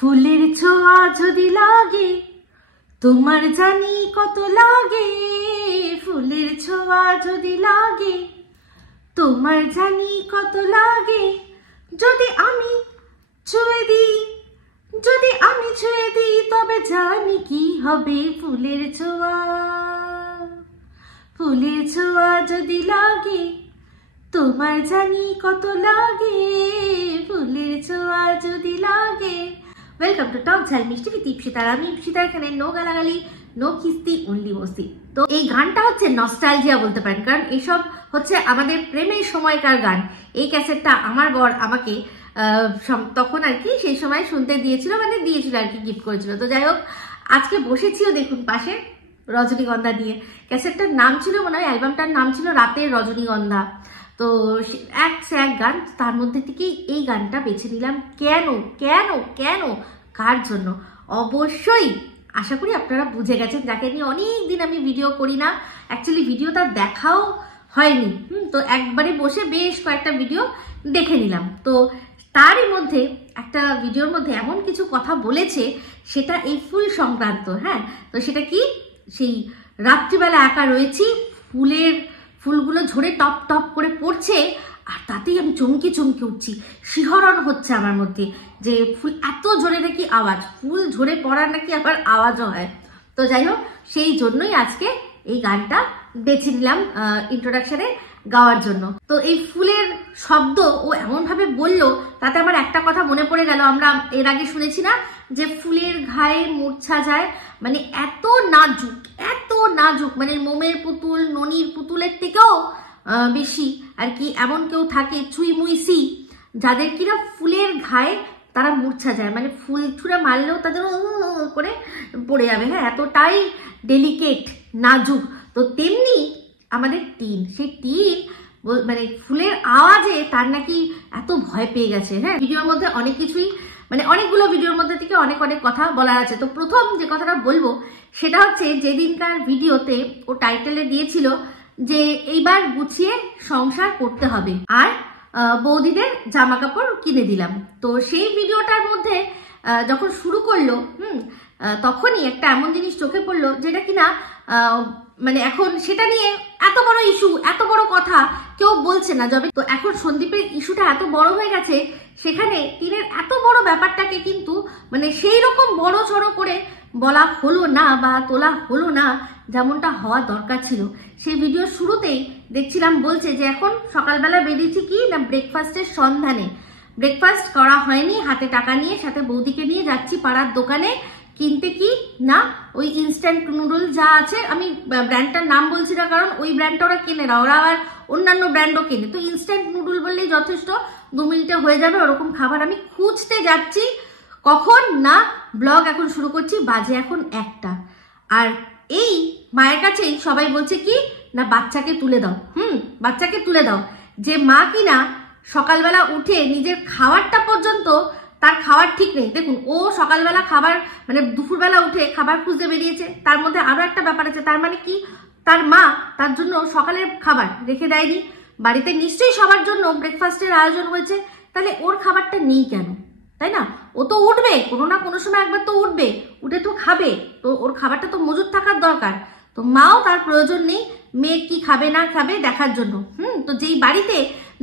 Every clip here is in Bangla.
ফুলের ছোঁয়া যদি লাগে তোমার জানি কত লাগে, ফুলের ছোঁয়া যদি লাগে তোমার জানি কত লাগে। যদি আমি ছুঁয়ে দিই, যদি আমি ছুঁয়ে দিই তবে জানি কি হবে। ফুলের ছোঁয়া, ফুলের ছোঁয়া যদি লাগে তোমার জানি কত লাগে, ফুলের ছোঁয়া যদি লাগে। ওয়েলকাম টু টক ঝাল মিষ্টি উইথ ইপসিতা। আমি ইপসিতা, এখানে নো গালাগালি, নো খিস্তি, অনলি মস্তি। তো এই গানটা হচ্ছে নস্টালজিয়া বলতে পারেন, কারণ এইসব হচ্ছে আমাদের প্রেমের সময়কার গান। এই ক্যাসেটটা আমার বর আমাকে তখন আর কি সেই সময় শুনতে দিয়েছিল, মানে দিয়েছিল আর কি, গিফট করেছিল। তো যাই হোক, আজকে বসেছিও দেখুন পাশে রজনীগন্ধা দিয়ে। ক্যাসেটটার নাম ছিল, মনে হয় অ্যালবামটার নাম ছিল রাতের রজনীগন্ধা। তো এক গান, তার মধ্যে থেকেই এই গানটা বেছে নিলাম। কেন কেন কেন কার জন্য? অবশ্যই আশা করি আপনারা বুঝে গেছেন, যাকে নিয়ে অনেক দিন আমি ভিডিও করি না, অ্যাকচুয়ালি ভিডিওটা দেখাও হয়নি। তো একবারে বসে বেশ কয়েকটা ভিডিও দেখে নিলাম। তো তারই মধ্যে একটা ভিডিওর মধ্যে এমন কিছু কথা বলেছে, সেটা এই ফুল সংক্রান্ত। হ্যাঁ, তো সেটা কি, সেই রাত্রিবেলা একা রয়েছি, ফুলগুলো ঝরে টপ টপ করে পড়ছে, আর তাতেই আমি চমকে চমকে উঠছি, শিহরণ হচ্ছে আমার মধ্যে যে ফুল এত ঝরে নাকি আওয়াজ, ফুল ঝরে পড়ার নাকি আবার আওয়াজও হয়। তো যাই হোক, সেই জন্যই আজকে এই গানটা বেছে নিলাম ইন্ট্রোডাকশনে গাওয়ার জন্য। তো এই ফুলের শব্দ ও এমন ভাবে বললো, তাতে আমার একটা কথা মনে পড়ে গেল। আমরা এর আগে শুনেছি না যে ফুলের ঘায়ে মূর্ছা যায়, মানে এত নাজুক, এত নাজুক, মানে মোমের পুতুল, ননির পুতুলের থেকেও বেশি আর কি এমন কেউ থাকে, ছুঁই মুইসি, যাদের কিনা ফুলের ঘায়ে তারা মূর্ছা যায়, মানে ফুল ছুঁড়ে মারলেও তাদের করে পড়ে যাবে। হ্যাঁ, এতটাই ডেলিকেট, নাজুক। তো তেমনি আমাদের টিন, সেই টিন মানে ফুলের আওয়াজে তার নাকি এত ভয় পেয়ে গেছে। হ্যাঁ, ভিডিওর মধ্যে অনেক কিছুই, মানে অনেকগুলো ভিডিওর মধ্যে থেকে অনেক কথা বলা আছে। তো প্রথম যে কথাটা বলবো সেটা হচ্ছে, যেদিনকার ভিডিওতে ও টাইটেলে দিয়েছিল যে এইবার গুছিয়ে সংসার করতে হবে আর বৌদিদের জামা কাপড় কিনে দিলাম। তো সেই ভিডিওটার মধ্যে যখন শুরু করলো, তখনই একটা এমন জিনিস চোখে পড়লো, যেটা কিনা মানে এখন সেটা নিয়ে এত বড় ইস্যু, এত বড় কথা কেউ বলছে না। যবে তো এখন সন্দীপের ইস্যুটা এত বড় হয়ে গেছে, সেখানে টিনের এত বড় ব্যাপারটাকে কিন্তু মানে সেই রকম বড় সড়ো করে বলা হলো না বা তোলা হলো না, যেমনটা হওয়া দরকার ছিল। সেই ভিডিও শুরুতেই দেখছিলাম বলছে যে এখন সকালবেলা বেরিয়েছি কি না ব্রেকফাস্টের সন্ধানে, ব্রেকফাস্ট করা হয়নি, হাতে টাকা নিয়ে সাথে বৌদিকে নিয়ে যাচ্ছি পাড়ার দোকানে কিনতে, কি না ওই ইনস্ট্যান্ট নুডল যা আছে, আমি ব্র্যান্ডটার নাম বলছি না কারণ ওই ব্র্যান্ডটা ওরা কেনে না, ওরা আবার অন্যান্য ব্র্যান্ডও কেনে। তো ইনস্ট্যান্ট নুডল বললেই যথেষ্ট, 2 মিনিটে হয়ে যাবে ওরকম খাবার আমি খুঁজতে যাচ্ছি। কখন না ব্লগ এখন শুরু করছি, বাজে এখন 1টা। আর এই মায়ের কাছেই সবাই বলছে কি না বাচ্চাকে তুলে দাও, বাচ্চাকে তুলে দাও। যে মা কিনা সকালবেলা উঠে নিজের খাবারটা পর্যন্ত তার খাওয়ার ঠিক নেই। দেখুন, ও সকালবেলা খাবার মানে দুপুরবেলা উঠে খাবার খুঁজতে বেরিয়েছে, তার মধ্যে আরো একটা ব্যাপার আছে। তার মানে কি, তার মা তার জন্য সকালের খাবার রেখে দেয়নি, বাড়িতে নিশ্চয়ই সবার জন্য ব্রেকফাস্টের আয়োজন হয়েছে, তাহলে ওর খাবারটা নেই কেন? তাই না? ও তো উঠবে, কোনো না কোনো সময় একবার তো উঠবে, উঠে তো খাবে, তো ওর খাবারটা তো মজুদ থাকার দরকার। তো মাও তার প্রয়োজন নেই মেয়ে কি খাবে না খাবে দেখার জন্য। তো যেই বাড়িতে,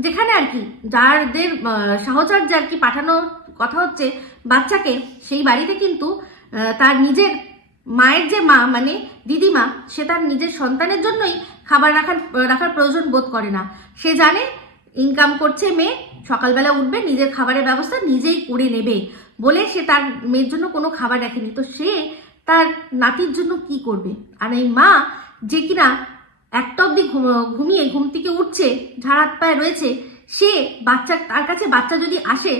যেখানে আর কি যাদের সাহচর্য আর কি পাঠানো কথা হচ্ছে বাচ্চাকে, সেই বাড়িতে কিন্তু তার নিজের মায়ের যে মা মানে দিদিমা, সে তার নিজের সন্তানের জন্যই খাবার রাখার প্রয়োজন বোধ করে না। সে জানে ইনকাম করছে মেয়ে, সকালবেলা উঠবে, নিজের খাবারের ব্যবস্থা নিজেই করে নেবে বলে সে তার মেয়ের জন্য কোনো খাবার রাখেনি। তো সে তার নাতির জন্য কি করবে? আর এই মা যে কিনা 1টা অবধি ঘুমিয়ে ঘুম থেকে উঠছে, ঝাড় হাত পায়ে রয়েছে, সে তার কাছে বাচ্চা যদি আসে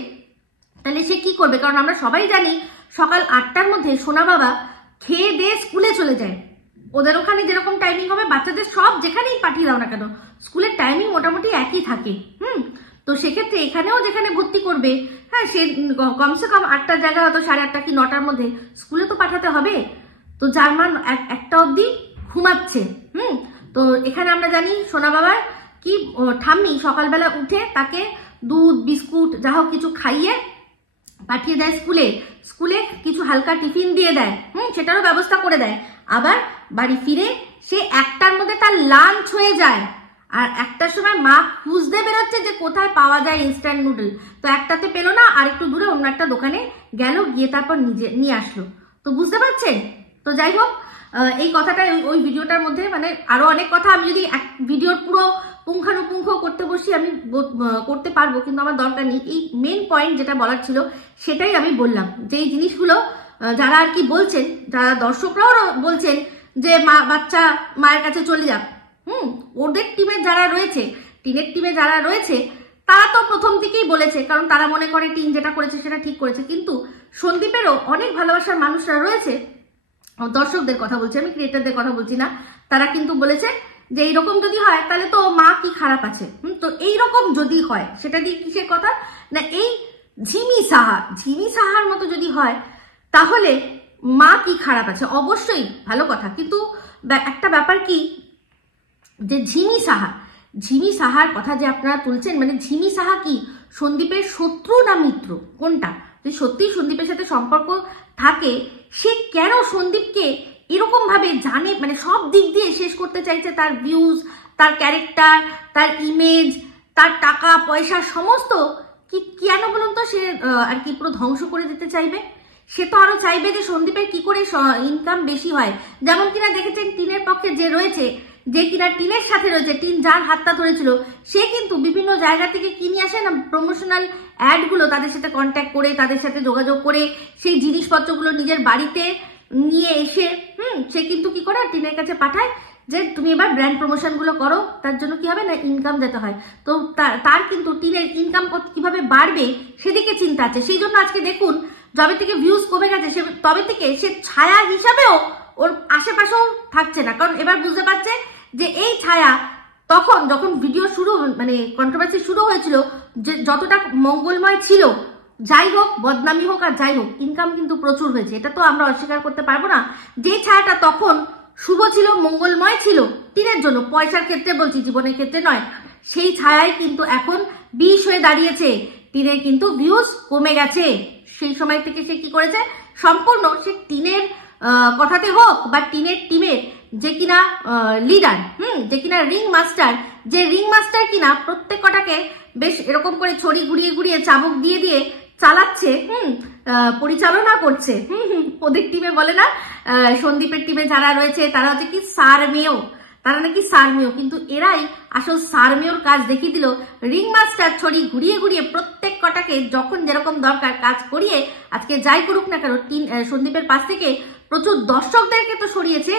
তাহলে সে কি করবে? কারণ আমরা সবাই জানি সকাল 8টার মধ্যে সোনা বাবা খেয়ে দিয়ে স্কুলে চলে যায়। ওদের ওখানে যেরকম টাইমিং হবে, বাচ্চাদের সব যেখানেই পাঠিয়ে দাও না কেন, স্কুলের টাইমিং মোটামুটি একই থাকে। তো সেক্ষেত্রে এখানেও যেখানে ভর্তি করবে, হ্যাঁ, সে কমসে কম 8টার জায়গায় হয়তো 8:30 কি 9টার মধ্যে স্কুলে তো পাঠাতে হবে। তো যার মান 1টা অবধি ঘুমাচ্ছে। তো এখানে আমরা জানি সোনা বাবার কি ঠাম্মি সকালবেলা উঠে তাকে দুধ বিস্কুট যা হোক কিছু খাইয়ে পাঠিয়ে দেয় স্কুলে। কিছু হালকা টিফিন দিয়ে দেয়, সেটারও ব্যবস্থা করে দেয়। আবার বাড়ি ফিরে সে 1টার মধ্যে তার লাঞ্চ হয়ে যায়, আর 1টার সময় মা খুঁজতে বেরোচ্ছে যে কোথায় পাওয়া যায় ইনস্ট্যান্ট নুডল। তো 1টাতে পেলো না, আর একটু দূরে অন্য একটা দোকানে গেল, গিয়ে তারপর নিজে নিয়ে আসলো। তো বুঝতে পারছেন? তো যাই হোক, এই কথাটা ওই ভিডিওটার মধ্যে মানে আরো অনেক কথা, আমি যদি এক ভিডিওর পুরো পুঙ্খানুপুঙ্খ করতে বসি আমি করতে পারবো, কিন্তু আমার দরকার নেই। এই মেন পয়েন্ট যেটা বলার ছিল সেটাই আমি বললাম, যে এই জিনিসগুলো যারা আর কি বলছেন, যারা দর্শকরাও বলছেন যে বাচ্চা মায়ের কাছে চলে যাক, ওদের টিমে যারা রয়েছে, টিনের টিমে যারা রয়েছে, তারা তো প্রথম থেকেই বলেছে, কারণ তারা মনে করে টিন যেটা করেছে সেটা ঠিক করেছে। কিন্তু সন্দীপেরও অনেক ভালোবাসার মানুষরা রয়েছে, দর্শকদের কথা বলছি আমি, ক্রিয়েটারদের কথা বলছি না, তারা কিন্তু বলেছে যে এইরকম যদি হয় তাহলে তো মা কি খারাপ আছে। তো এইরকম যদি হয় সেটা দিয়ে কিসের কথা না, এই ঝিমি সাহার মতো যদি হয় তাহলে মা কি খারাপ আছে, অবশ্যই ভালো কথা। কিন্তু একটা ব্যাপার কি, যে ঝিমি সাহার কথা যে আপনারা তুলছেন, মানে ঝিমি সাহা কি সন্দীপের শত্রু না মিত্র, কোনটা? যদি সত্যিই সন্দীপের সাথে সম্পর্ক থাকে, সে কেন সন্দীপকে এরকম ভাবে জানে, মানে সব দিক দিয়ে শেষ করতে চাইছে, তার ভিউজ, তার ক্যারেক্টার, তার ইমেজ, তার টাকা পয়সা সমস্ত কি কেন বলুন তো সে আর কি পুরো ধ্বংস করে দিতে চাইবে? সে তো আরো চাইবে যে সন্দীপের কি করে ইনকাম বেশি হয়। যেমন কিনা দেখেছেন টিনের পক্ষে যে রয়েছে, যে কিনা টিনের সাথে রয়েছে, টিন যার হাতটা ধরেছিল, সে কিন্তু বিভিন্ন জায়গা থেকে কিনে আসে না প্রমোশনাল অ্যাডগুলো, তাদের সাথে কন্ট্যাক্ট করে, তাদের সাথে যোগাযোগ করে সেই জিনিসপত্রগুলো নিজের বাড়িতে নিয়ে এসে সে কিন্তু কি করে টিনের কাছে পাঠায় যে তুমি এবার ব্র্যান্ড প্রমোশনগুলো করো, তার জন্য কি হবে না ইনকাম দিতে হয়। তো তার কিন্তু টিনের ইনকাম কিভাবে বাড়বে সেদিকে চিন্তা আছে। সেই জন্য আজকে দেখুন, যবে থেকে ভিউজ কমে গেছে তবে থেকে সে ছায়া হিসাবেও ওর আশেপাশেও থাকছে না, কারণ এবার বুঝতে পারছে যে এই ছায়া তখন যখন ভিডিও শুরু মানে কন্ট্রোভার্সি শুরু হয়েছিল, যে যতটা মঙ্গলময় ছিল, যাই হোক বদনামি হোক আর যাই হোক, ইনকাম কিন্তু প্রচুর হয়েছে, এটা তো আমরা অস্বীকার করতে পারবো না। যে ছায়াটা তখন শুভ ছিল, মঙ্গলময় ছিল টিনের জন্য, পয়সার ক্ষেত্রে বলছি, জীবনের ক্ষেত্রে নয়, সেই ছায়াই কিন্তু এখন বিষ হয়ে দাঁড়িয়েছে। টিনের কিন্তু ভিউজ কমে গেছে। সেই সময় থেকে সে কি করেছে, সম্পূর্ণ সে টিনের কথাতে হোক বা টিনের টিমের যে কিনা লিডার, যে কিনা রিং মাস্টার, যে রিং মাস্টার কিনা প্রত্যেক কটাকে বেশ এরকম করে ছড়ি ঘুরিয়ে ঘুরিয়ে চাবুক দিয়ে দিয়ে চালাচ্ছে, পরিচালনা করছে। ওদের টিমে বলে না, সন্দীপের টিমে যারা রয়েছে তারা হচ্ছে কি সারমেয়, তারা নাকি সারমেয়, কিন্তু এরাই আসল সারমেয়র কাজ দেখিয়ে দিল। রিং মাস্টার ছড়ি ঘুরিয়ে ঘুরিয়ে প্রত্যেক কটাকে যখন যেরকম দরকার কাজ করিয়ে আজকে যাই করুক না কেন, সন্দীপের পাশ থেকে প্রচুর দর্শকদেরকে তো সরিয়েছে,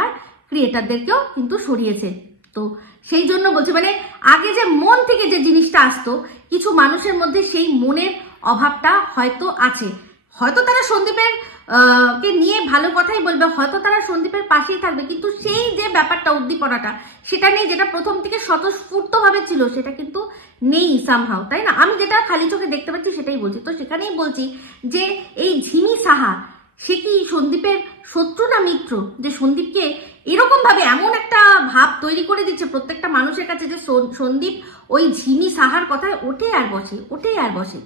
আর ক্রিয়েটারদেরকেও কিন্তু সরিয়েছে। তো সেই জন্য বলছে, মানে আগে যে মন থেকে যে জিনিসটা আসতো, কিছু মানুষের মধ্যে সেই মনের অভাবটা হয়তো আছে। হয়তো তারা সন্দীপের কে নিয়ে ভালো কথাই বলবে, হয়তো তারা সন্দীপের পাশেই থাকবে, কিন্তু সেই যে ব্যাপারটা উদ্দীপনাটা সেটা নেই, যেটা প্রথম থেকে স্বতঃস্ফূর্ত ভাবে ছিল সেটা কিন্তু নেই সামহাও, তাই না? আমি যেটা খালি চোখে দেখতে পাচ্ছি সেটাই বলছি। তো সেখানেই বলছি যে এই ঝিমি সাহা সে কি সন্দীপের শত্রু না মিত্র, যে সন্দীপকে এরকম ভাবে এমন একটা ভাব তৈরি করে দিচ্ছে প্রত্যেকটা মানুষের কাছে যে সন্দীপ ওই ঝিমি সাহার কথায় ওঠে আর বসে।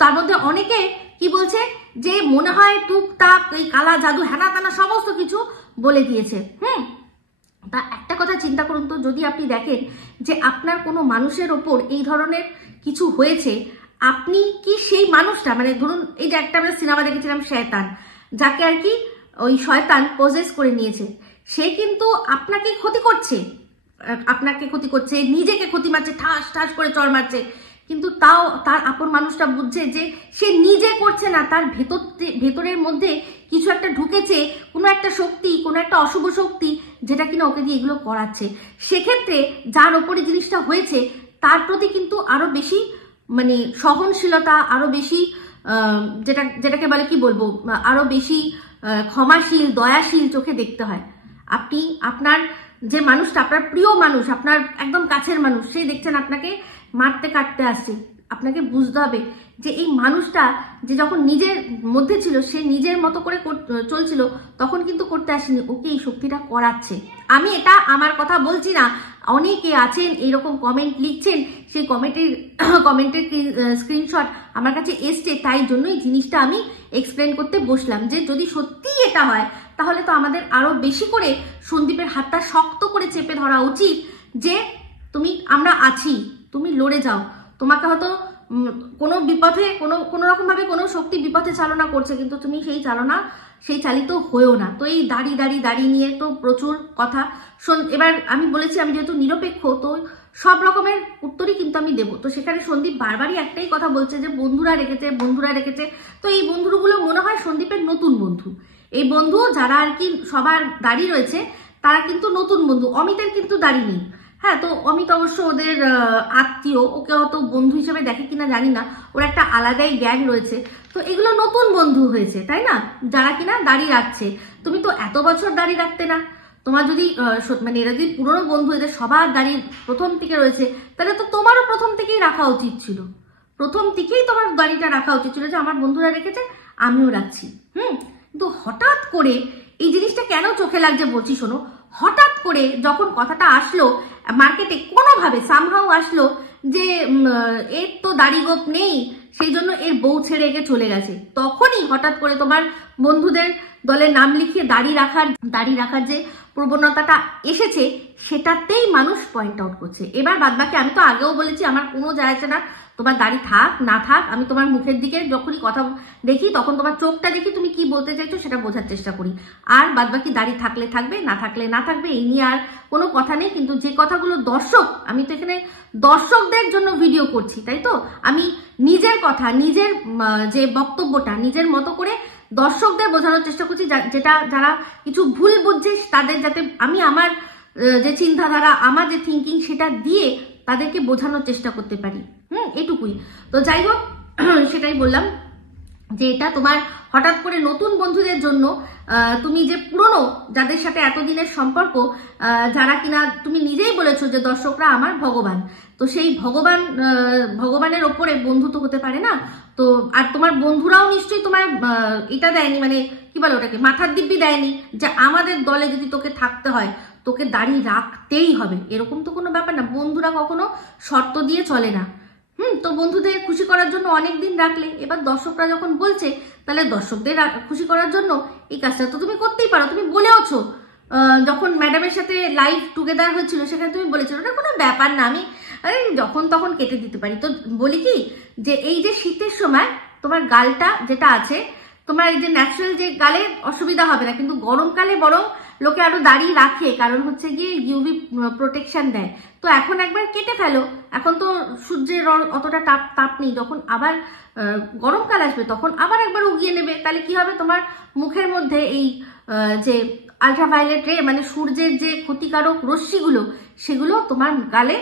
তার মধ্যে অনেকে কি বলছে যে মনে হয় টুকটাক এই কালা জাদু হেনা তানা সমস্ত কিছু বলে দিয়েছে। তা একটা কথা চিন্তা করুন তো, যদি আপনি দেখেন যে আপনার কোনো মানুষের ওপর এই ধরনের কিছু হয়েছে, আপনি কি সেই মানুষটা, মানে ধরুন এই যে একটা আমরা সিনেমা দেখেছিলাম শয়তান, যাকে আর কি ওই শয়তান পজেস করে নিয়েছে, সে কিন্তু আপনাকে ক্ষতি করছে, নিজেকে ক্ষতি মারছে, ঠাস ঠাস করে চড় মারছে, কিন্তু তাও তার আপন মানুষটা বুঝছে যে সে নিজে করছে না, তার ভেতরের মধ্যে কিছু একটা ঢুকেছে, কোনো একটা শক্তি, কোনো একটা অশুভ শক্তি, যেটা কিনা ওকে দিয়ে এগুলো করাচ্ছে। সেক্ষেত্রে যার ওপরে জিনিসটা হয়েছে তার প্রতি কিন্তু আরো বেশি মানে সহনশীলতা, আরো বেশি যেটাকে বলে কি বলবো, আরো বেশি ক্ষমাশীল, দয়াশীল চোখে দেখতে হয়। আপনি আপনার যে মানুষটা, আপনার প্রিয় মানুষ, আপনার একদম কাছের মানুষ, সে দেখছেন আপনাকে মারতে কাটতে আসছে, আপনাকে বুঝতে হবে যে এই মানুষটা যে যখন নিজের মধ্যে ছিল, সে নিজের মতো করে চলছিল, তখন কিন্তু করতে আসেনি, ওকে এই শক্তিটা করাচ্ছে। আমি এটা আমার কথা বলছি না, অনেকে আছেন এইরকম কমেন্ট লিখছেন, সেই কমেন্টের স্ক্রিনশট আমার কাছে এসছে, তাই জন্য এই জিনিসটা আমি এক্সপ্লেন করতে বসলাম যে যদি সত্যিই এটা হয় তাহলে তো আমাদের আরো বেশি করে সন্দীপের হাতটা শক্ত করে চেপে ধরা উচিত যে আমরা আছি, তুমি লড়ে যাও। তোমাকে হয়তো কোনো বিপথে কোনো রকম ভাবে কোনো শক্তি বিপথে চালনা করছে, কিন্তু তুমি সেই চালিত হয়েও না। তো এই দাড়ি নিয়ে তো প্রচুর কথা। এবার আমি বলেছি আমি যেহেতু নিরপেক্ষ, তো সব রকমের উত্তরই কিন্তু আমি দেবো। তো সেখানে সন্দীপ বারবারই একটাই কথা বলছে যে বন্ধুরা রেখেছে। তো এই বন্ধুগুলো মনে হয় সন্দীপের নতুন বন্ধু। এই বন্ধু যারা আর কি সবার দাড়ি রয়েছে তারা কিন্তু নতুন বন্ধু। অমিতের কিন্তু দাড়ি নেই। হ্যাঁ, তো অমিত অবশ্য ওদের আত্মীয়, ওকে অত বন্ধু হিসেবে দেখে কিনা জানি না, ওর একটা আলাদাই গ্যাং রয়েছে। তো এগুলো নতুন বন্ধু হয়েছে, তাই না, যারা কিনা দাড়ি রাখছে। তুমি তো এত বছর দাড়ি রাখতে না। তোমার যদি মানে এরা যদি পুরনো বন্ধু, এদের সবার দাড়ি প্রথম থেকে রয়েছে, তাহলে তো তোমারও প্রথম থেকেই রাখা উচিত ছিল। প্রথম থেকেই তোমার দাড়িটা রাখা উচিত ছিল যে আমার বন্ধুরা রেখেছে আমিও রাখছি। কিন্তু হঠাৎ করে এই জিনিসটা কেন চোখে লাগছে বলছি শোনো। হঠাৎ করে যখন কথাটা আসলো মার্কেটে, কোনোভাবে সামহাউ আসলো যে এর তো দাড়ি গোপ নেই, সেই জন্য এর বউ ছেড়ে একে চলে গেছে, তখনই হঠাৎ করে তোমার বন্ধুদের দলে নাম লিখিয়ে দাড়ি রাখার যে প্রবণতাটা এসেছে, সেটাতেই মানুষ পয়েন্ট আউট করছে। এবার বাদবাকি আমি তো আগেও বলেছি আমার কোনো যায় আসে না তোমার দাড়ি থাক না থাক। আমি তোমার মুখের দিকে যখনই কথা দেখি তখন তোমার চোখটা দেখি তুমি কি বলতে চাইছো সেটা বোঝার চেষ্টা করি। আর বাদবাকি দাড়ি থাকলে থাকবে, না থাকলে না থাকবে, এই নিয়ে আর কোনো কথা নেই। কিন্তু যে কথাগুলো আমি তো এখানে দর্শকদের জন্য ভিডিও করছি, তাই তো আমি নিজের কথা, নিজের যে বক্তব্যটা নিজের মতো করে দর্শকদের বোঝানোর চেষ্টা করছি, যারা কিছু ভুল বুঝছে তাদের যাতে আমি আমার যে চিন্তাধারা, আমার যে থিঙ্কিং সেটা দিয়ে তাদেরকে বোঝানোর চেষ্টা করতে পারি। এটুকুই। তো যাই হোক, সেটাই বললাম যে এটা তোমার হঠাৎ করে নতুন বন্ধুদের জন্য, তুমি যে পুরনো যাদের সাথে এতদিনের সম্পর্ক, যারা কিনা তুমি নিজেই বলেছো যে দর্শকরা আমার ভগবান, তো সেই ভগবানের ওপরে বন্ধু তো হতে পারে না। তো আর তোমার বন্ধুরাও নিশ্চয়ই তোমার এটা দেয়নি, মানে কি বলে ওটাকে, মাথার দিব্যি দেয়নি যে আমাদের দলে যদি তোকে থাকতে হয় তোকে দাড়ি রাখতেই হবে, এরকম তো কোনো ব্যাপার না। বন্ধুরা কখনো শর্ত দিয়ে চলে না। তো বন্ধুদের খুশি করার জন্য অনেক দিন রাখলে, এবার দর্শকরা যখন বলছে তাহলে দর্শকদের খুশি করার জন্য এই কাজটা তো তুমি করতেই পারো। তুমি বলেওছো যখন ম্যাডামের সাথে লাইভ টুগেদার হয়েছিল সেখানে তুমি বলেছিল ওটা কোনো ব্যাপার না, আমি যখন তখন কেটে দিতে পারি। তো বলি কি যে এই যে শীতের সময় তোমার গালটা যেটা আছে, তোমার এই যে ন্যাচারাল যে গালে অসুবিধা হবে না, কিন্তু গরমকালে বরং লোকে আরো দাড়ি রাখে, কারণ হচ্ছে গিয়ে ইউভি প্রোটেকশন দেয়। তো এখন একবার কেটে ফেলো, এখন তো সূর্যের অতটা তাপ নেই। যখন আবার গরমকাল আসবে তখন আবার একবার উগিয়ে নেবে, তাহলে কি হবে, তোমার মুখের মধ্যে এই যে আলট্রাভায়োলেট রে, মানে সূর্যের যে ক্ষতিকারক রশ্মিগুলো, সেগুলো তোমার গালে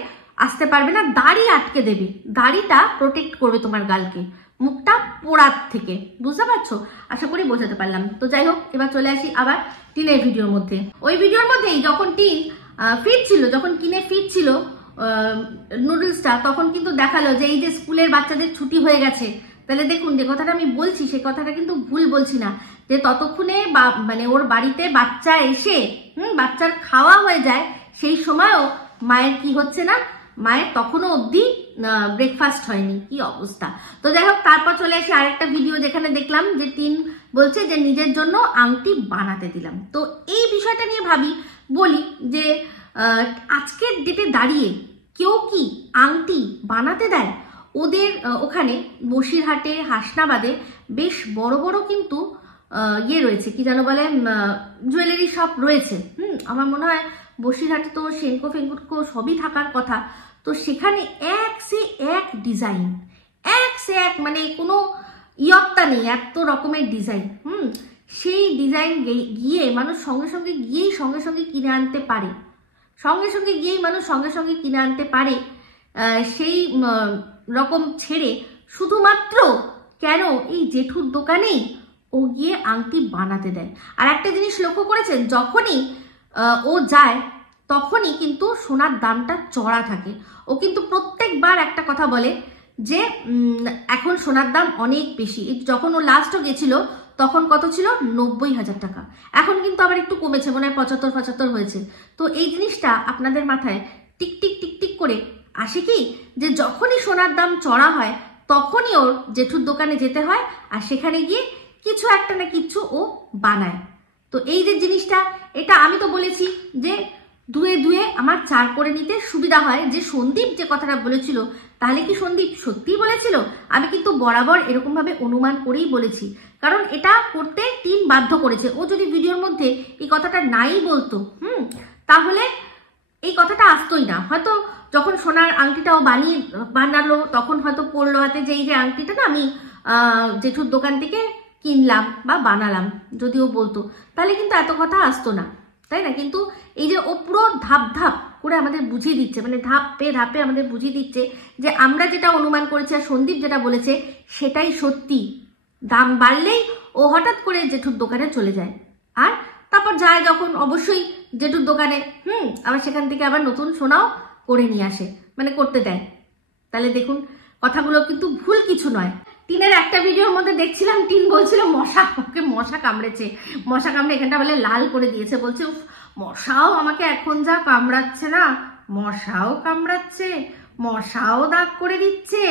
আসতে পারবে না, দাড়ি আটকে দেবে, দাড়িটা প্রোটেক্ট করবে তোমার গালকে, মুখটা পোড়ার থেকে। বুঝতে পারছো? আশা করি বোঝাতে পারলাম। তো যাই হোক, এবার চলে আসি আবার টিনের ভিডিওর মধ্যে। ওই ভিডিওর মধ্যেই যখন টিন ফিরছিল, যখন কিনে ফিরছিল নুডলসটা, তখন কিন্তু দেখালো যে এই যে স্কুলের বাচ্চাদের ছুটি হয়ে গেছে। তাহলে দেখুন, যে কথাটা আমি বলছি সেই কথাটা কিন্তু ভুল বলছি না, যে ততক্ষণে মানে ওর বাড়িতে বাচ্চা এসে বাচ্চার খাওয়া হয়ে যায়, সেই সময়ও মায়ের কি হচ্ছে না, মায়ের তখনও অবধি ব্রেকফাস্ট হয়নি। কি অবস্থা! তো যাই হোক, তারপর চলে আসি আরেকটা ভিডিও যেখানে দেখলাম যে টিন বলছে যে নিজের জন্য আংটি বানাতে দিলাম। তো এই বিষয়টা নিয়ে বলি যে আজকের ডেটে দাঁড়িয়ে কেউ কি আংটি বানাতে দেয়? ওদের ওখানে বসিরহাটে, হাসনাবাদে বেশ বড় বড় কিন্তু রয়েছে, কি যেন বলে, জুয়েলারি শপ রয়েছে। আমার মনে হয় বসিরহাটে তো সেনকো ফেঙ্কুটকো সবই থাকার কথা। তো সেখানে এক সে এক ডিজাইন, এক সে এক, মানে কোনো ইয়ত্তা নেই, এত রকমের ডিজাইন। সেই ডিজাইন গিয়ে মানুষ সঙ্গে সঙ্গে কিনে আনতে পারে, মানুষ কিনে আনতে পারে। সেই রকম ছেড়ে শুধুমাত্র কেন এই জেঠুর দোকানেই ও গিয়ে আংটি বানাতে দেয়। আর একটা জিনিস লক্ষ্য করেছেন, যখনই ও যায় তখনই কিন্তু সোনার দামটা চড়া থাকে। ও কিন্তু প্রত্যেকবার একটা কথা বলে যে এখন সোনার দাম অনেক বেশি। যখন ও লাস্টও গেছিল তখন কত ছিল? 90,000 টাকা। এখন কিন্তু আবার একটু কমেছে, মনে হয় 75 হয়েছে। তো এই জিনিসটা আপনাদের মাথায় টিক টিক টিক টিক করে আসে কি, যে যখনই সোনার দাম চড়া হয় তখনই ওর জেঠুর দোকানে যেতে হয়, আর সেখানে গিয়ে কিছু একটা না কিছু ও বানায়। তো এই যে জিনিসটা, এটা আমি তো বলেছি যে দুয়ে দুয়ে আমার 4 করে নিতে সুবিধা হয়। যে সন্দীপ যে কথাটা বলেছিল, তাহলে কি সন্দীপ সত্যিই বলেছিল? আমি কিন্তু বরাবর এরকম ভাবে অনুমান করেই বলেছি, কারণ এটা করতে টিন বাধ্য করেছে। ও যদি ভিডিওর মধ্যে এই কথাটা নাই বলতো, তাহলে এই কথাটা আসতোই না। হয়তো যখন সোনার আংটিটাও বানালো, তখন হয়তো পড়লো হাতে যে এই যে আংটিটা না আমি জেঠুর দোকান থেকে কিনলাম বা বানালাম, যদিও বলতো, তাহলে কিন্তু এত কথা আসতো না, তাই না? কিন্তু এই যে ও পুরো ধাপ ধাপ করে আমাদের বুঝিয়ে দিচ্ছে, মানে ধাপে ধাপে আমাদের বুঝিয়ে দিচ্ছে যে আমরা যেটা অনুমান করেছি আর সন্দীপ যেটা বলেছে সেটাই সত্যি। দাম বাড়লেই ও হঠাৎ করে জেঠুর দোকানে চলে যায়, আর তারপর যায় যখন অবশ্যই জেঠুর দোকানে আবার সেখান থেকে আবার নতুন সোনাও করে নিয়ে আসে, মানে করতে দেয়। তাহলে দেখুন, কথাগুলো কিন্তু ভুল কিছু নয়। টিনের একটা ভিডিওর মধ্যে দেখছিলাম, টিন বলছিল মশা কামড়েছে, মশা কামড়ে এখানটা বলে লাল করে দিয়েছে, বলছে মশাও আমাকে এখন যা কামড়াচ্ছে না, মশাও কামড়াচ্ছে, মশাও দাগ করে দিচ্ছে,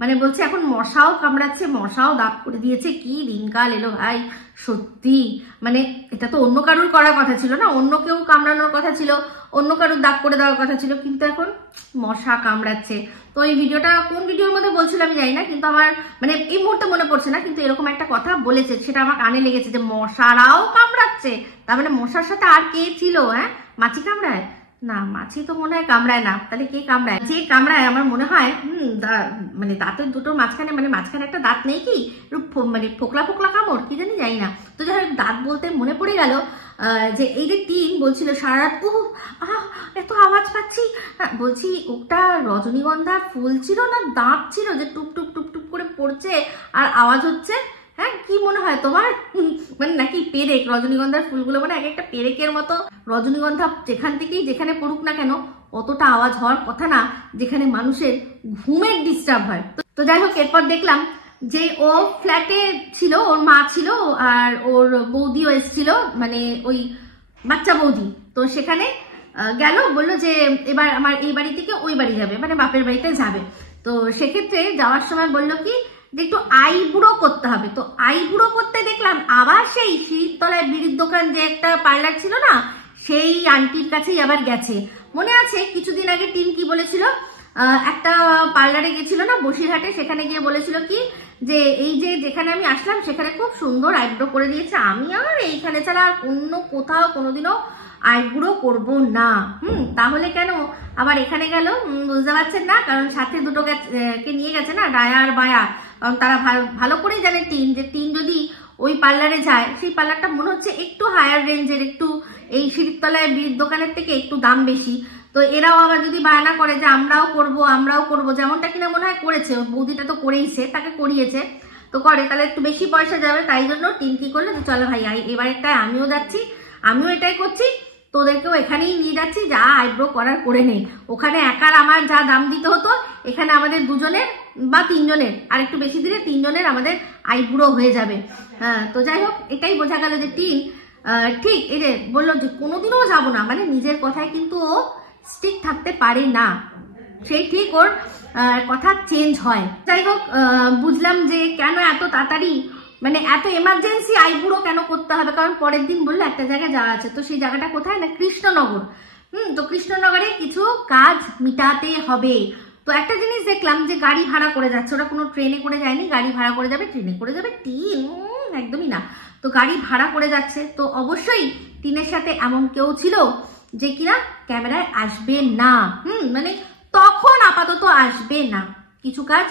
মানে বলছে এখন মশাও কামড়াচ্ছে, মশাও দাগ করে দিয়েছে। কি দিনকাল এলো ভাই, সত্যি। মানে এটা তো অন্য কারুর করার কথা ছিল না, অন্য কেউ কামড়ানোর কথা ছিল, অন্য কারুর দাগ করে দেওয়ার কথা ছিল, কিন্তু এখন মশা কামড়াচ্ছে। তো এই ভিডিওটা কোন ভিডিওর মধ্যে বলছিল আমি জানি না, কিন্তু আমার মানে এই মুহূর্তে মনে পড়ছে না, কিন্তু এরকম একটা কথা বলেছে, সেটা আমার কানে লেগেছে যে মশারাও কামড়াচ্ছে। তার মানে মশার সাথে আর কে ছিল? মাছি কামড়ায় না? মাছি তো মনে হয় কামড়ায় না, তাহলে কে কামড়ায়? যে কামড়ায় আমার মনে হয় মানে দাঁতের দুটোর মাঝখানে, মানে মাঝখানে একটা দাঁত নেই কি, মানে ফোকলা ফোকলা কামড়, কি জানি না। তো যাই হোক, দাঁত বলতে মনে পড়ে গেল যে এই যে টিন বলছিল সারা রাত এত আওয়াজ পাচ্ছি, বলছি ওটা রজনীগন্ধা ফুল ছিল না দাঁত ছিল যে টুপ টুপ টুপ টুপ করে পড়ছে আর আওয়াজ হচ্ছে? কি মনে হয় তোমার? মানে নাকি পেরেক? রজনীগন্ধার ফুলগুলো মানে এক একটা পেরেকের মতো। রজনীগন্ধা যেখান থেকেই যেখানে পড়ুক না কেন, অতটা আওয়াজ হওয়ার কথা না যেখানে মানুষের ঘুমের ডিস্টার্ব হয়। তো যাই হোক, এরপর দেখলাম যে ও ফ্ল্যাটে ছিল, ওর মা ছিল আর ওর বৌদিও এসেছিল, মানে ওই বাচ্চা বৌদি। তো সেখানে গেল, বললো যে এবার আমার এই বাড়ি থেকে ওই বাড়ি যাবে, মানে বাপের বাড়িতে যাবে। তো সেক্ষেত্রে যাওয়ার সময় বললো কি যে একটু আইবুড়ো করতে হবে। তো আইবুড়ো করতে দেখলাম আবার সেই সিঁড়ির তলায় বিড়ির দোকান যে একটা পার্লার ছিল না, সেই আন্টির কাছেই আবার গেছে। মনে আছে কিছুদিন আগে টিন কি বলেছিল, একটা পার্লারে গেছিল না বসিরহাটে, সেখানে গিয়ে বলেছিল কি যে এই যে যেখানে আমি আসলাম সেখানে খুব সুন্দর আইব্রো করে দিয়েছে, আমি আর এইখানে ছাড়া আর অন্য কোথাও কোনোদিনও আইব্রো করব না। তাহলে কেন আবার এখানে গেল? বুঝতে পারছেন না? কারণ সাথে দুটোকে নিয়ে গেছে না, ডায়া আর বায়া। কারণ তারা ভালো করেই জানে টিন, যে টিন যদি ওই পার্লারে যায়, সেই পার্লারটা মনে হচ্ছে একটু হায়ার রেঞ্জের, একটু এই সিঁড়ির তলায় বিড়ির দোকানের থেকে একটু দাম বেশি। তো এরাও আবার যদি বায়না করে যে আমরাও করবো, যেমনটা কিনা মনে হয় করেছে, বৌদিটা তো করেইছে, তাকে করিয়েছে, তো করে, তাহলে একটু বেশি পয়সা যাবে। তাই জন্য টিন কি করলো যে চলো ভাই এবারেরটায় আমিও যাচ্ছি, আমিও এটাই করছি, তোদেরকেও এখানেই নিয়ে যাচ্ছি, যা আইব্রো করার করে নেই। ওখানে একার আমার যা দাম দিতে হতো, এখানে আমাদের দুজনের বা তিনজনের, আর একটু বেশি দিলে তিনজনের আমাদের আইব্রো হয়ে যাবে। তো যাই হোক, এটাই বোঝা গেল যে টিন ঠিক এই যে বললো যে কোনোদিনও যাবো না, মানে নিজের কথায় কিন্তু ও স্টিক থাকতে পারে না, সেই ঠিক ওর কথা চেঞ্জ হয়। যাই হোক, বুঝলাম যে কেন এত তাড়াতাড়ি, মানে এত এমার্জেন্সি আইবুড়ো কেন করতে হবে, কারণ পরের দিন বললো একটা জায়গায় যাওয়া আছে। তো সেই জায়গাটা কোথায় না, কৃষ্ণনগর। তো কৃষ্ণনগরে কিছু কাজ মিটাতে হবে। তো একটা জিনিস দেখলাম যে গাড়ি ভাড়া করে যাচ্ছে, ওরা কোনো ট্রেনে করে যায়নি, গাড়ি ভাড়া করে যাবে। ট্রেনে করে যাবে টিন? একদমই না। তো গাড়ি ভাড়া করে যাচ্ছে, তো অবশ্যই টিনের সাথে এমন কেউ ছিল যে কিনা ক্যামেরায় আসবে না, মানে তখন আপাতত আসবে না, কিছু কাজ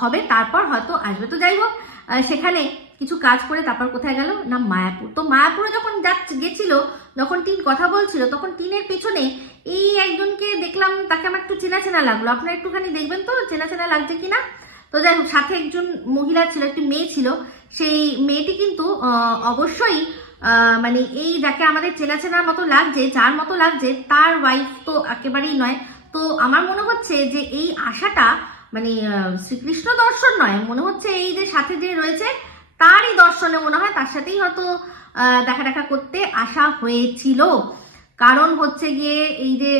হবে তারপর হয়তো আসবে। তো যাই হোক, সেখানে কিছু কাজ করে তারপর কোথায় গেল না, মায়াপুর। তো মায়াপুরে যখন গেছিল, যখন টিন কথা বলছিল, তখন টিনের পেছনে এই একজনকে দেখলাম, তাকে আমার একটু চেনা চেনা লাগলো। আপনারা একটুখানি দেখবেন তো চেনা চেনা লাগছে কিনা। তো যাই হোক, সাথে একজন মহিলা ছিল, একটি মেয়ে ছিল। সেই মেয়েটি কিন্তু অবশ্যই মানে এই যাকে আমাদের চেনা চেনার মতো লাগছে, যার মতো লাগছে, তার ওয়াইফ তো একেবারেই নয়। তো আমার মনে হচ্ছে যে এই আশাটা মানে শ্রীকৃষ্ণ দর্শন নয়, মনে হচ্ছে এই যে সাথে যে রয়েছে তারই দর্শনে মনে হয়, তার সাথেই হয়তো দেখা করতে আসা হয়েছিল। কারণ হচ্ছে গিয়ে এই যে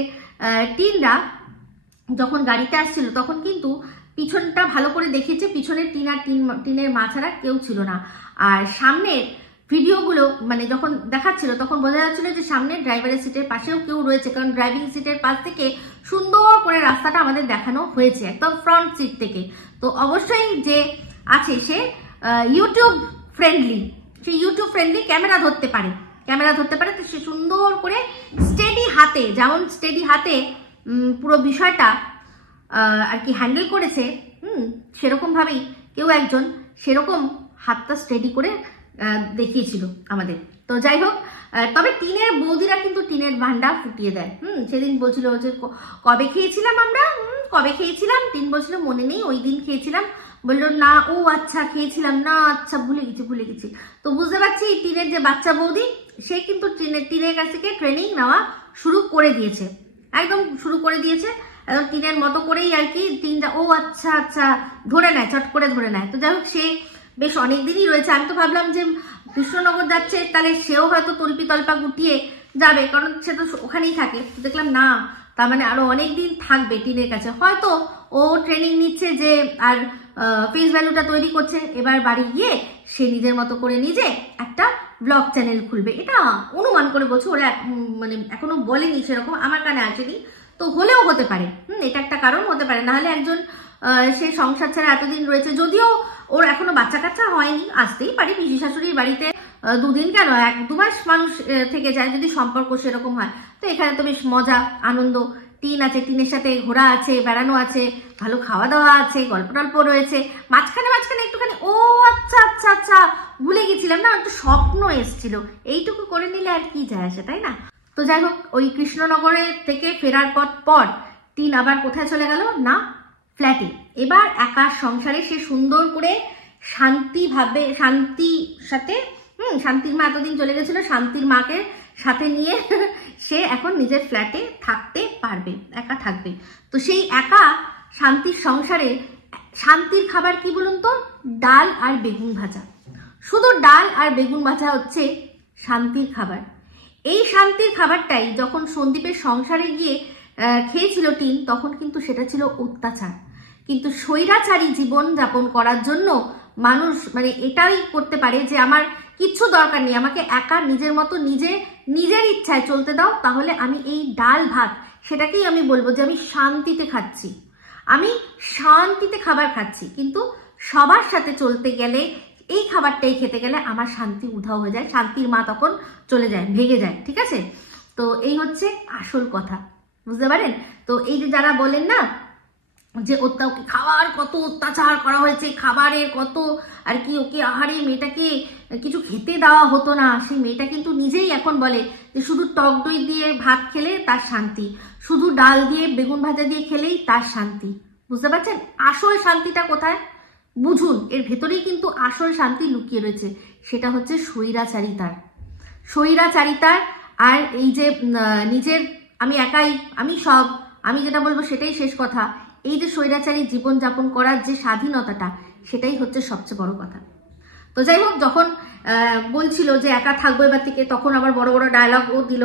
টিনরা যখন গাড়িতে আসছিল, তখন কিন্তু পিছনটা ভালো করে দেখিয়েছে, পিছনের টিন আর টিনের মা ছাড়া কেউ ছিল না। আর সামনের ভিডিওগুলো মানে যখন দেখাচ্ছিল তখন বোঝা যাচ্ছিল যে সামনে ড্রাইভারের সিটের পাশেও কেউ রয়েছে, কারণ ড্রাইভিং সিটের পাশ থেকে সুন্দর করে রাস্তাটা আমাদের দেখানো হয়েছে একদম ফ্রন্ট সিট থেকে। তো অবশ্যই যে আছে সে ইউটিউব ফ্রেন্ডলি, সে ইউটিউব ফ্রেন্ডলি, ক্যামেরা ধরতে পারে, তো সে সুন্দর করে স্টেডি হাতে, যেমন স্টেডি হাতে পুরো বিষয়টা আর কি হ্যান্ডেল করেছে, সেরকম ভাবেই কেউ একজন সেরকম হাতটা স্টেডি করে দেখিয়েছিল আমাদের। তো যাই হোক, তবে টিনের বৌদিরা কিন্তু টিনের ভান্ডা ফুটিয়ে দেয়। সেদিন বলছিল যে কবে খেয়েছিলাম আমরা, টিন বলছিল মনে নেই, ওই দিন খেয়েছিলাম। বললো না, ও আচ্ছা খেয়েছিলাম না, আচ্ছা ভুলে গেছি। তো বুঝতে পারছি টিনের যে বাচ্চা বৌদি, সে কিন্তু টিনের কাছ থেকে ট্রেনিং নেওয়া শুরু করে দিয়েছে, একদম শুরু করে দিয়েছে, একদম টিনের মতো করেই আর কি। টিনটা ও আচ্ছা ধরে নেয়, চট করে ধরে নেয়। তো যাই হোক, সে বেশ অনেকদিনই রয়েছে। আমি তো ভাবলাম যে কৃষ্ণনগর যাচ্ছে, তাহলে সেও হয়তো তল্পা গুটিয়ে যাবে, কারণ সে তো ওখানেই থাকে। দেখলাম না, তার মানে আরো অনেকদিন থাকবে টিনের কাছে। হয়তো ও ট্রেনিং নিচ্ছে যে আর ফেস ভ্যালুটা তৈরি করছে, এবার বাড়ি গিয়ে সে নিজের মতো করে নিজে একটা ব্লগ চ্যানেল খুলবে, এটা অনুমান করে বলছে। ওরা মানে এখনো বলেনি সেরকম, আমার কানে আসেনি, তো হলেও হতে পারে। এটা একটা কারণ হতে পারে। নাহলে একজন সে সংসার ছাড়া এতদিন রয়েছে, যদিও ওর এখনো বাচ্চা কাচ্চা হয়নি, আসতেই পারে পিসি শাশুড়ির বাড়িতে দুদিন কেন 1-2 মাস মানুষ থেকে যায়, যদি সম্পর্ক সেরকম হয়। তো এখানে তো বেশ মজা আনন্দ, টিন আছে, টিনের সাথে ঘোরা আছে, বেড়ানো আছে, ভালো খাওয়া দাওয়া আছে, গল্প টল্প রয়েছে। মাঝখানে একটুখানি ও আচ্ছা ভুলে গেছিলাম না, একটু স্বপ্ন এসছিল, এইটুকু করে নিলে আর কি যায় আসে, তাই না? তো যাই হোক, ওই কৃষ্ণনগরে থেকে ফেরার পর টিন আবার কোথায় চলে গেল না, ফ্ল্যাটে। এবার একা সংসারে সে সুন্দর করে শান্তির সাথে শান্তির মা এতদিন চলে গেছিল, শান্তির মাকে সাথে নিয়ে সে এখন নিজের ফ্ল্যাটে থাকতে পারবে, একা থাকবে। তো সেই একা শান্তির সংসারে শান্তির খাবার কি বলুন তো? ডাল আর বেগুন ভাজা। শুধু ডাল আর বেগুন ভাজা হচ্ছে শান্তির খাবার। এই শান্তির খাবারটাই যখন সন্দীপের সংসারে গিয়ে খেয়েছিল টিন, তখন কিন্তু সেটা ছিল অত্যাচার। কিন্তু স্বৈরাচারী জীবন যাপন করার জন্য মানুষ মানে এটাই করতে পারে যে আমার কিচ্ছু দরকার নেই, আমাকে একা নিজের মতো নিজের ইচ্ছায় চলতে দাও, তাহলে আমি এই ডাল ভাত সেটাকেই আমি বলবো যে আমি শান্তিতে খাচ্ছি, আমি শান্তিতে খাবার খাচ্ছি। কিন্তু সবার সাথে চলতে গেলে, এই খাবারটাই খেতে গেলে আমার শান্তি উধাও হয়ে যায়, শান্তির মা তখন চলে যায়, ভেঙে যায়। ঠিক আছে? তো এই হচ্ছে আসল কথা, বুঝতে পারেন? তো এই যে যারা বলেন না যে ওকে খাবার কত অত্যাচার করা হয়েছে, খাবারের কত আর কি, ওকে আহারে মেয়েটাকে কিছু খেতে দেওয়া হতো না, সেই মেয়েটা কিন্তু নিজেই এখন বলে যে শুধু টক দই দিয়ে ভাত খেলে তার শান্তি, শুধু ডাল দিয়ে বেগুন ভাজা দিয়ে খেলেই তার শান্তি। বুঝতে পারছেন আসল শান্তিটা কোথায়? বুঝুন, এর ভেতরেই কিন্তু আসল শান্তি লুকিয়ে রয়েছে, সেটা হচ্ছে স্বৈরাচারিতার। আর এই যে নিজের আমি একাই, আমি সব, আমি যেটা বলবো সেটাই শেষ কথা, এই যে স্বৈরাচারী জীবনযাপন করার যে স্বাধীনতাটা, সেটাই হচ্ছে সবচেয়ে বড় কথা। তো যাই হোক, যখন বলছিল যে একা থাকবো এবার থেকে, তখন আবার বড় বড় ডায়লগও দিল,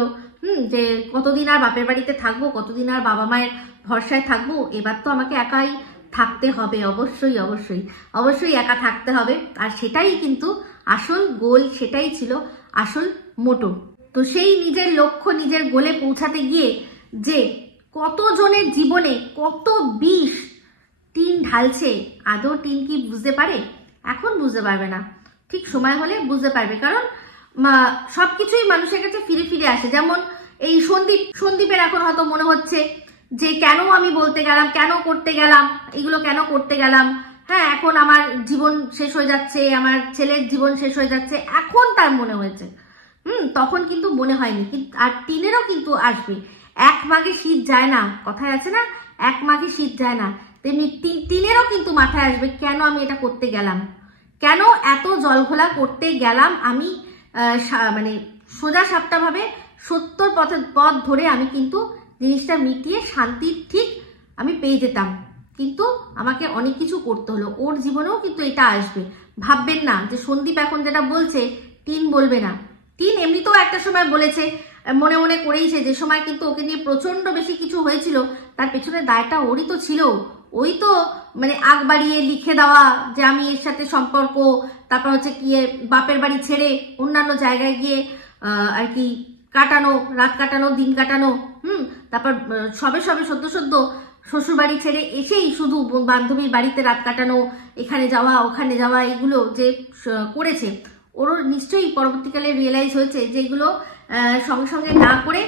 যে কতদিন আর বাপের বাড়িতে থাকবো, কতদিন আর বাবা মায়ের ভরসায় থাকবো, এবার তো আমাকে একাই থাকতে হবে, অবশ্যই একা থাকতে হবে। আর সেটাই কিন্তু আসল গোল, সেটাই ছিল আসল মোটো। তো সেই নিজের লক্ষ্য, নিজের গোলে পৌঁছাতে গিয়ে যে কতজনের জীবনে কত বিষ টিন ঢালছে, আদৌ টিন কি বুঝতে পারে? এখন বুঝতে পারবে না, ঠিক সময় হলে বুঝতে পারবে। কারণ সবকিছুই মানুষের কাছে ফিরে আসে। যেমন এই সন্দীপের এখন হয়তো মনে হচ্ছে যে কেন আমি বলতে গেলাম, কেন করতে গেলাম, এগুলো কেন করতে গেলাম, হ্যাঁ এখন আমার জীবন শেষ হয়ে যাচ্ছে, আমার ছেলের জীবন শেষ হয়ে যাচ্ছে, এখন তার মনে হয়েছে। তখন কিন্তু মনে হয়নি। আর টিনেরও কিন্তু আসবে, এক মাঘে শীত যায় না, কথায় আছে না, এক মাঘে শীত যায় না, তেমনি টিনেরও কিন্তু মাথায় আসবে কেন আমি এটা করতে গেলাম, কেন এত জলঘোলা করতে গেলাম। আমি মানে সোজা সাপটা ভাবে 70 পথ ধরে আমি কিন্তু জিনিসটা মিটিয়ে শান্তি ঠিক আমি পেয়ে যেতাম, কিন্তু আমাকে অনেক কিছু করতে হলো। ওর জীবনেও কিন্তু এটা আসবে। ভাববেন না যে সন্দীপ এখন যেটা বলছে টিন বলবে না। টিন এমনিতেও একটা সময় বলেছে, মনে মনে করেইছে, যে সময় কিন্তু ওকে নিয়ে প্রচন্ড বেশি কিছু হয়েছিল, তার পেছনে দায়টা ওরই তো ছিল। ওই তো মানে আগ বাড়িয়ে লিখে দেওয়া যে আমি এর সাথে সম্পর্ক, তারপর হচ্ছে গিয়ে বাপের বাড়ি ছেড়ে অন্যান্য জায়গায় গিয়ে আর কি কাটানো, রাত কাটানো, দিন কাটানো, তারপর সবে সদ্য শ্বশুর বাড়ি ছেড়ে এসেই শুধু বান্ধবীর বাড়িতে রাত কাটানো, এখানে যাওয়া ওখানে যাওয়া, এগুলো যে করেছে, ওর নিশ্চয়ই পরবর্তীকালে রিয়েলাইজ হয়েছে যে এগুলো সঙ্গে সঙ্গে না করে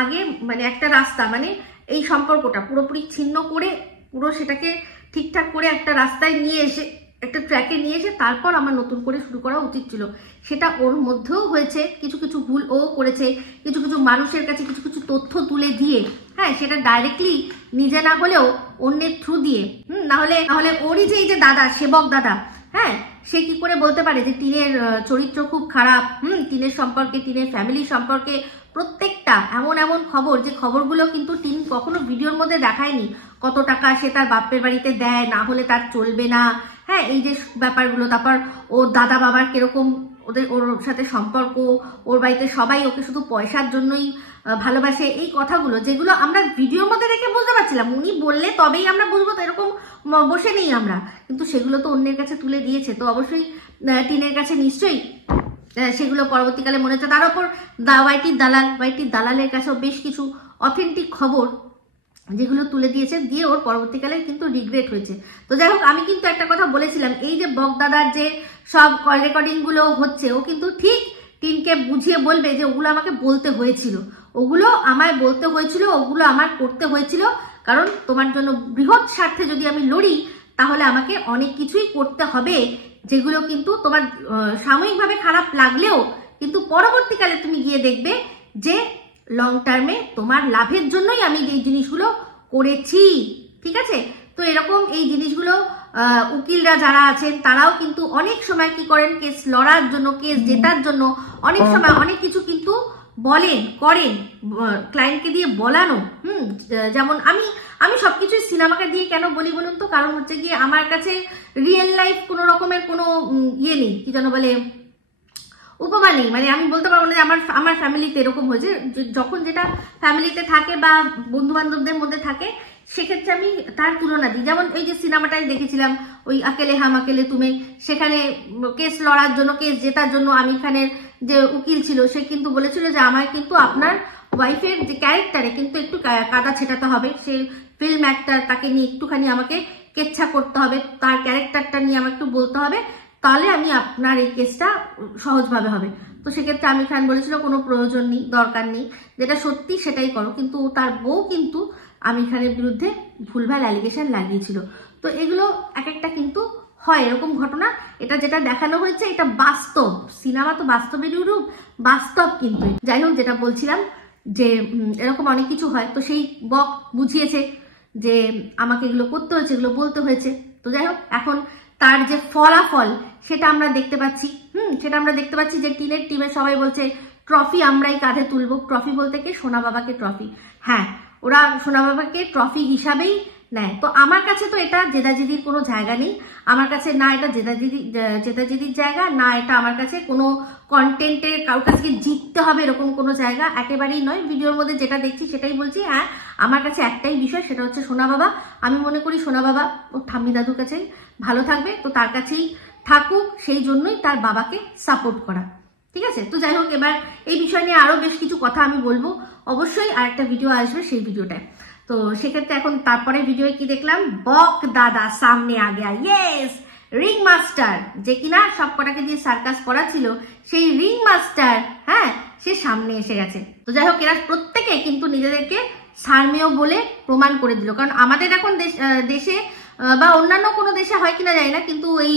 আগে মানে একটা রাস্তা, মানে এই সম্পর্কটা পুরোপুরি ছিন্ন করে পুরো সেটাকে ঠিকঠাক করে একটা রাস্তায় নিয়ে এসে, একটা ট্র্যাকে নিয়ে এসে তারপর আমার নতুন করে শুরু করা উচিত ছিল। সেটা ওর মধ্যেও হয়েছে, কিছু কিছু ভুল ও করেছে, কিছু কিছু মানুষের কাছে কিছু কিছু তথ্য তুলে দিয়ে, হ্যাঁ, সেটা ডাইরেক্টলি নিজে না হলেও অন্যের থ্রু দিয়ে, নাহলে ওরই যে এই যে দাদা, সেবক দাদা, হ্যাঁ, সে কি করে বলতে পারে যে টিনের চরিত্র খুব খারাপ, টিনের সম্পর্কে, টিনের ফ্যামিলি সম্পর্কে প্রত্যেকটা এমন খবর, যে খবরগুলো কিন্তু টিন কখনো ভিডিওর মধ্যে দেখায়নি। কত টাকা সে তার বাপের বাড়িতে দেয়, না হলে তার চলবে না, হ্যাঁ, এই যে ব্যাপারগুলো, তারপর ওর দাদা বাবার কিরকম ওর সাথে সম্পর্ক, ওর বাড়িতে সবাই ওকে শুধু পয়সার জন্যই ভালোবাসে, এই কথাগুলো যেগুলো আমরা ভিডিওর মধ্যে দেখে বুঝতে পারছিলাম, উনি বললে তবেই আমরা বুঝবো, তো এরকম বসে নেই আমরা, কিন্তু সেগুলো তো অন্যের কাছে তুলে দিয়েছে, তো অবশ্যই টিনের কাছে নিশ্চয়ই সেগুলো পরবর্তীকালে মনে হচ্ছে। তার উপর ওয়াইটির দালালের কাছেও বেশ কিছু অথেন্টিক খবর যেগুলো তুলে দিয়েছে, দিয়ে ওর পরবর্তীকালে কিন্তু রিগ্রেট হয়েছে। তো যাই হোক, আমি কিন্তু একটা কথা বলেছিলাম, এই যে বকদাদার যে সব কল রেকর্ডিং গুলো হচ্ছে, ও কিন্তু ঠিক টিনকে বুঝিয়ে বলবে যে ওগুলো আমাকে বলতে হয়েছিল, ওগুলো আমায় বলতে হয়েছিল, ওগুলো আমার করতে হয়েছিল, কারণ তোমার জন্য বৃহৎ স্বার্থে যদি আমি লড়ি তাহলে আমাকে অনেক কিছুই করতে হবে, যেগুলো কিন্তু তোমার সাময়িকভাবে খারাপ লাগলেও কিন্তু পরবর্তীকালে তুমি গিয়ে দেখবে যে লং টার্মে তোমার লাভের জন্যই আমি এই জিনিসগুলো করেছি, ঠিক আছে? তো এরকম এই জিনিসগুলো উকিলরা যারা আছেন তারাও কিন্তু অনেক সময় কি করেন, কেস লড়ার জন্য, কেস জেতার জন্য অনেক সময় অনেক কিছু কিন্তু বলেন, করেন, ক্লায়েন্টকে দিয়ে বলানো। যেমন আমি সবকিছুই সিনেমাকে দিয়ে কেন বলি বলুন তো, কারণ হচ্ছে গিয়ে আমার কাছে রিয়েল লাইফ কোনো রকমের কোনো ইয়ে নেই, কি যেন বলে, উপমা নেই। মানে আমি বলতে পারবো না যে আমার ফ্যামিলিতে এরকম হয়েছে, যখন যেটা ফ্যামিলিতে থাকে বা বন্ধু বান্ধবদের মধ্যে থাকে, সেক্ষেত্রে আমি তার তুলনা দিই। যেমন এই যে সিনেমাটাই দেখেছিলাম, ওই আকেলে হাম আকেলে তুমি, সেখানে কেস লড়ার জন্য, কেস জেতার জন্য আমির খানের যে উকিল ছিল সে কিন্তু বলেছিল যে আমায় কিন্তু আপনার ওয়াইফের যে ক্যারেক্টারে কিন্তু একটু কাদা ছেটাতে হবে, সে ফিল্ম অ্যাক্টার, তাকে নিয়ে একটুখানি আমাকে কেচ্ছা করতে হবে, তার ক্যারেক্টারটা নিয়ে আমাকে একটু বলতে হবে, তাহলে আমি আপনার এই কেসটা সহজভাবে হবে। তো সেক্ষেত্রে আমির খান বলেছিল কোনো প্রয়োজন নেই, দরকার নেই, যেটা সত্যি সেটাই করো। কিন্তু তার বউ কিন্তু আমির খানের বিরুদ্ধে ভুলভাল অ্যালিগেশন লাগিয়েছিল। তো এগুলো এক একটা কিন্তু হয় এরকম ঘটনা। এটা যেটা দেখানো হয়েছে এটা বাস্তব, সিনেমা তো বাস্তবেরই রূপ, বাস্তব কিন্তু। যাই হোক, যেটা বলছিলাম যে এরকম অনেক কিছু হয়, তো সেই বক বুঝিয়েছে যে আমাকে এগুলো করতে হয়েছে, এগুলো বলতে হয়েছে। তো যাই হোক, এখন তার যে ফলাফল সেটা আমরা দেখতে পাচ্ছি, সেটা আমরা দেখতে পাচ্ছি যে টিমের সবাই বলছে ট্রফি আমরাই কাঁধে তুলবো। ট্রফি বলতে কি, সোনা বাবাকে ট্রফি, হ্যাঁ, ওরা সোনা বাবাকে ট্রফি হিসাবেই নেয়। তো আমার কাছে তো এটা জেদাজেদির কোনো জায়গা নেই, আমার কাছে না এটা জেদাজেদির জায়গা, না এটা আমার কাছে কোনো কন্টেন্টের কারোর কাছে জিততে হবে এরকম কোনো জায়গা, একেবারেই নয়। ভিডিওর মধ্যে যেটা দেখছি সেটাই বলছি। হ্যাঁ, আমার কাছে একটাই বিষয়, সেটা হচ্ছে সোনা বাবা। আমি মনে করি সোনা বাবা ওর ঠাম্মি দাদুর কাছেই ভালো থাকবে, তো তার কাছেই থাকুক, সেই জন্যই তার বাবাকে সাপোর্ট করা, ঠিক আছে? তো যাই হোক, এবার এই বিষয় নিয়ে আরো বেশ কিছু কথা আমি বলবো, অবশ্যই আরেকটা ভিডিও আসবে সেই ভিডিওটায়। তো সেক্ষেত্রে এখন তারপরে ভিডিওয়ে কি দেখলাম, বক দাদা সামনে আ গয়া, ইয়েস, রিং মাস্টার, যে কিনা সব কটাকে দিয়ে সার্কাস করা ছিল, সেই রিং মাস্টার, হ্যাঁ, সে সামনে এসে গেছে। তো যাই হোক, এরা প্রত্যেকে কিন্তু নিজেদেরকে সারমেয় বলে প্রমাণ করে দিল। কারণ আমাদের এখন দেশে বা অন্যান্য কোনো দেশে হয় কিনা জানি না, কিন্তু এই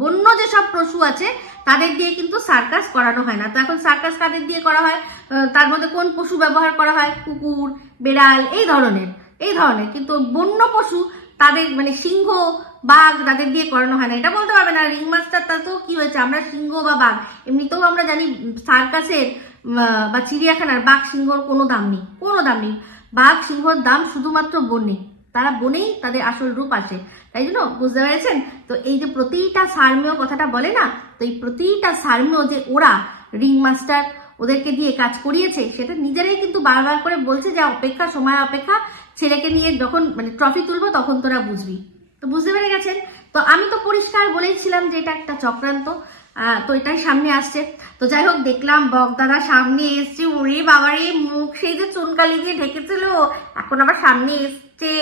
বন্য যেসব পশু আছে তাদের দিয়ে কিন্তু সার্কাস করানো হয় না। তো এখন সার্কাস কাদের দিয়ে করা হয়, তার মধ্যে কোন পশু ব্যবহার করা হয়, কুকুর, বেড়াল, এই ধরনের। কিন্তু বন্য পশু তাদের মানে সিংহ, বাঘ, তাদের দিয়ে করানো হয় না। এটা বলতে পারবে না রিং মাস্টার তা তো কি হয়েছে, আমরা সিংহ বা বাঘ, এমনিতেও আমরা জানি সার্কাসের বা চিড়িয়াখানার বাঘ সিংহর কোনো দাম নেই, বাঘ সিংহর দাম শুধুমাত্র বনে, তারা বনেই তাদের আসল রূপ আসে, তাই জন্য, বুঝতে পেরেছেন? তো এই যে প্রতিটা সারমেয় কথাটা বলে না, তো এই প্রতিটা সারমেয় যে ওরা রিং মাস্টার ওদেরকে দিয়ে কাজ করিয়েছে, সেটা নিজেরাই কিন্তু বারবার করে বলছে যে অপেক্ষা, সময় অপেক্ষা, ছেলেকে নিয়ে যখন মানে ট্রফি তুলবো তখন তোরা বুঝবি। তো বুঝতে পেরে গেছেন। তো আমি তো পরিষ্কার বলেইছিলাম যে এটা একটা চক্রান্ত, তো এটাই সামনে আসছে। তো যাই হোক, দেখলাম বকদাদা সামনে এসছে, ওরে বাবারে মুখ সেই যে চুনকালি দিয়ে ঢেকেছিল এখন আবার সামনে এসছে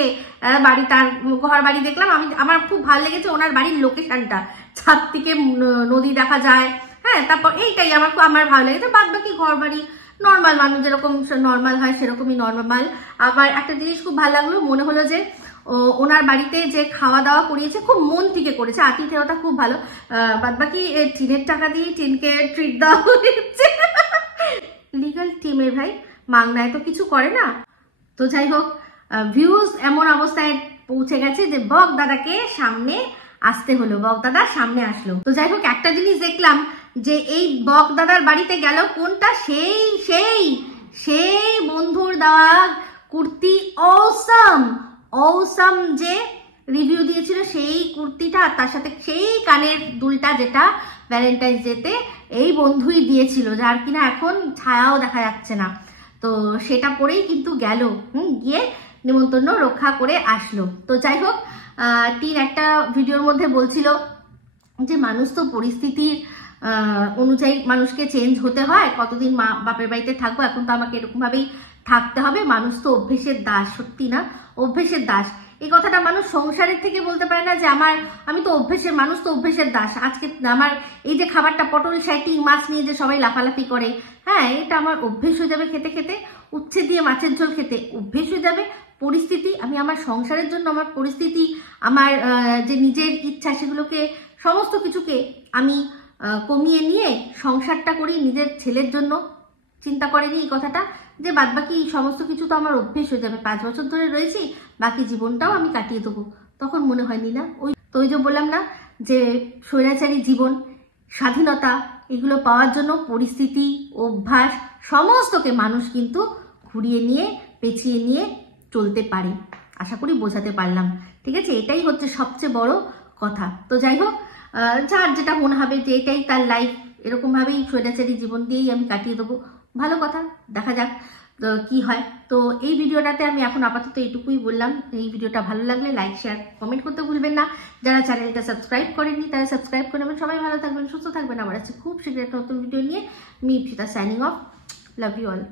বাড়ি, তার ঘর বাড়ি দেখলাম আমি, আমার খুব ভালো লেগেছে ওনার বাড়ির লোকেশনটা, ছাদ থেকে নদী দেখা যায়, হ্যাঁ, তারপর এইটাই আমার ভালো লেগেছে। বাদ বাকি ঘর বাড়ি নর্মাল, মানুষ যেরকম নর্মাল হয় সেরকমই নর্মাল। আবার একটা জিনিস খুব ভালো লাগলো, মনে হলো যে ওনার বাড়িতে যে খাওয়া দাওয়া করিয়েছে খুব মন থেকে করেছে, আতিথেয়তা খুব ভালো। বাদ বাকি টিনের টাকা দিয়ে টিনকে ট্রিট দেওয়া হয়েছে। লিগাল টিমের ভাই মাংনায় তো কিছু করে না। তো যাই হোক, ভিউজ এমন অবস্থায় পৌঁছে গেছে যে বক দাদাকে সামনে আসতে হলো, বক দাদা সামনে আসলো। তো যাই হোক, একটা জিনিস দেখলাম যে এই বক দাদার বাড়িতে গেল কোনটা, সেই সেই সেই বন্ধুর দেওয়া কুর্তি, অসাম যে রিভিউ দিয়েছিল সেই কুর্তিটা, তার সাথে সেই কানের দুলটা যেটা ভ্যালেন্টাইন্স ডেতে এই বন্ধুই দিয়েছিল, যার কিনা এখন ছায়াও দেখা যাচ্ছে না। তো সেটা পরেই কিন্তু গেল, গিয়ে নিমন্ত্রণ রক্ষা করে আসলো। তো যাই হোক, টিন একটা ভিডিওর মধ্যে বলছিল যে মানুষ তো পরিস্থিতির অনুযায়ী মানুষকে চেঞ্জ হতে হয়, কতদিন মা বাপের বাড়িতে থাকবো, এখন তো আমাকে এরকম ভাবেই থাকতে হবে, মানুষ তো অভ্যেসের দাস। সত্যি না, অভ্যেসের দাস। এই কথাটা মানুষ সংসারের থেকে বলতে পারে না যে আমি তো অভ্যেসের মানুষ, তো অভ্যেসের দাস। আজকে আমার এই যে খাবারটা পটল শাইটি মাছ নিয়ে যে সবাই লাফালাফি করে, হ্যাঁ, এটা আমার অভ্যেস হয়ে যাবে খেতে খেতে, উচ্ছে দিয়ে মাছের ঝোল খেতে অভ্যেস হয়ে যাবে। পরিস্থিতি, আমি আমার সংসারের জন্য আমার পরিস্থিতি, আমার যে নিজের ইচ্ছা, সেগুলোকে সমস্ত কিছুকে আমি কমিয়ে নিয়ে সংসারটা করি নিজের ছেলের জন্য। চিন্তা করেনি এই কথাটা যে বাদবাকি সমস্ত কিছু তো আমার অভ্যেস হয়ে যাবে, 5 বছর ধরে রয়েছি, বাকি জীবনটাও আমি কাটিয়ে দেবো। তখন মনে হয়নি না, ওই যে বললাম না যে স্বৈরাচারী জীবন, স্বাধীনতা, এগুলো পাওয়ার জন্য পরিস্থিতি, অভ্যাস সমস্তকে মানুষ কিন্তু ঘুরিয়ে নিয়ে পেঁচিয়ে নিয়ে চলতে পারে। আশা করি বোঝাতে পারলাম, ঠিক আছে? এটাই হচ্ছে সবচেয়ে বড় কথা। তো যাই হোক, যার যেটা মনে হবে যে এটাই তার লাইফ, এরকমভাবেই স্বৈরাচারী জীবন দিয়েই আমি কাটিয়ে দেবো, ভালো কথা, দেখা যাক কি হয়। তো এই ভিডিওটাতে আমি এখন আপাতত এইটুকুই বললাম। এই ভিডিওটা ভালো লাগলে লাইক, শেয়ার, কমেন্ট করতে ভুলবেন না। যারা চ্যানেলটা সাবস্ক্রাইব করেননি তারা সাবস্ক্রাইব করে নেবেন। সবাই ভালো থাকবেন, সুস্থ থাকবেন। আবার আছে খুব শীঘ্র একটা নতুন ভিডিও নিয়ে। আমি Ipsita, signing off. Love you all.